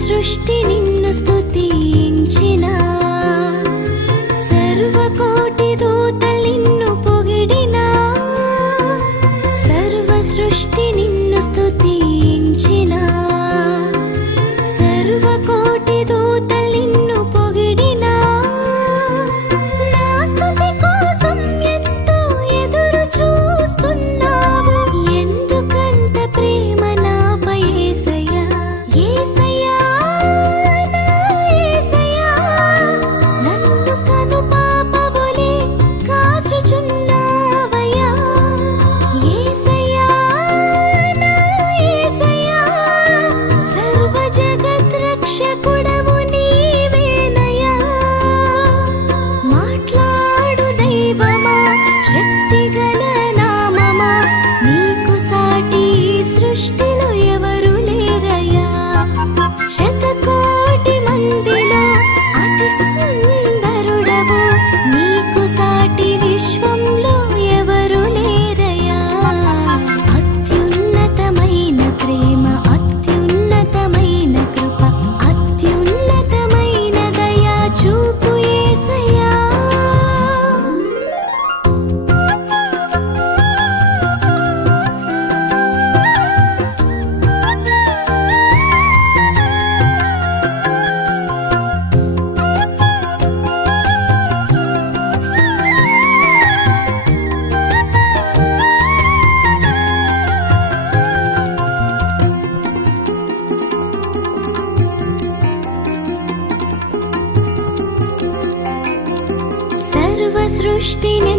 సృష్టి నిన్ను స్తుతించిన సర్వకోటి దూతలు నిన్ను పొగిడినా సర్వ సృష్టి నిన్ను స్తుతించిన సర్వకోటి దూతలు నిన్ను పొగిడినా నా స్తుతి కోసం ఎంతో ఎదురు చూస్తున్నావు ఎందుకంత ప్రేమ నాపై యేసయ్యా యేసయ్యా నా యేసయ్యా నన్ను కను పాపవలే కాచుచున్నావయ్యా యేసయ్యా నా యేసయ్యా సర్వ జగత్ రక్షకుడవు నీవేనయ్యా మాట్లాడు దైవమా శక్తిగల నామమా నీకు సాటి సృష్టిలో ఎవరు లేరయ్యా శతకోటి మందిలో అతి సుందరుడవు నీకు సాటి విశ్వంలో ఎవరు లేరయ్యా అత్యున్నతమైన ప్రేమ అత్యున్నతమైన కృప అత్యున్నతమైన దయా చూపు యేసయ్యా సర్వ సృష్టిని